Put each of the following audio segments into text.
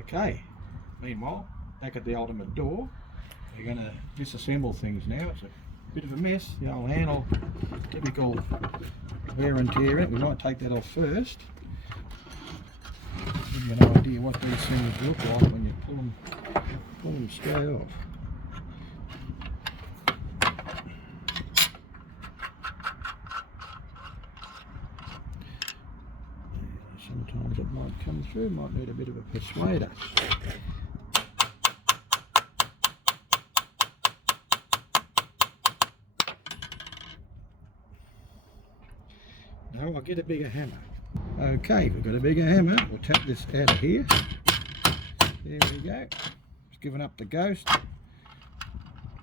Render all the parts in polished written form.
Okay, meanwhile, back at the ultimate door, we're going to disassemble things now. It's a bit of a mess, the old handle, typical wear and tear it. We might take that off first. Give you an idea what these things look like when you pull them straight off. Sometimes it might come through, might need a bit of a persuader. No, I'll get a bigger hammer. Okay, we've got a bigger hammer. We'll tap this out of here. There we go. It's given up the ghost.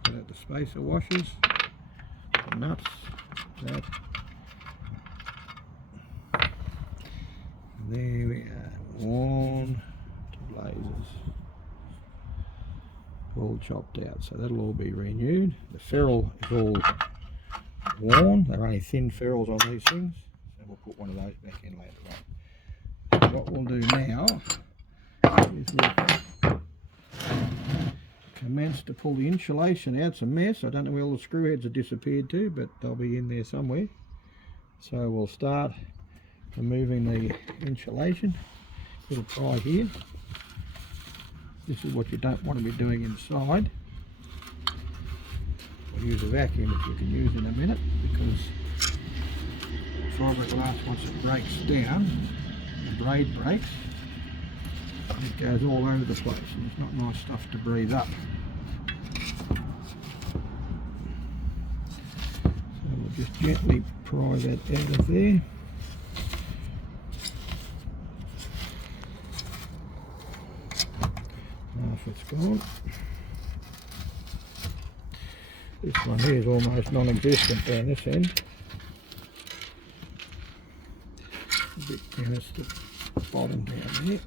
Put out the spacer washers, the nuts, that. There we are, worn to blazes. All chopped out, so that'll all be renewed. The ferrule is all worn. They're only thin ferrules on these things. So we'll put one of those back in later on. What we'll do now is we'll commence to pull the insulation out. It's a mess. I don't know where all the screw heads have disappeared to, but they'll be in there somewhere. So we'll start removing the insulation. Little pry here. This is what you don't want to be doing inside. We'll use a vacuum, which you can use in a minute, because fiberglass, once it breaks down, the braid breaks, it goes all over the place, and it's not nice stuff to breathe up. So we'll just gently pry that out of there. Half it's gone. This one here is almost non-existent down this end. A bit down at the bottom down there.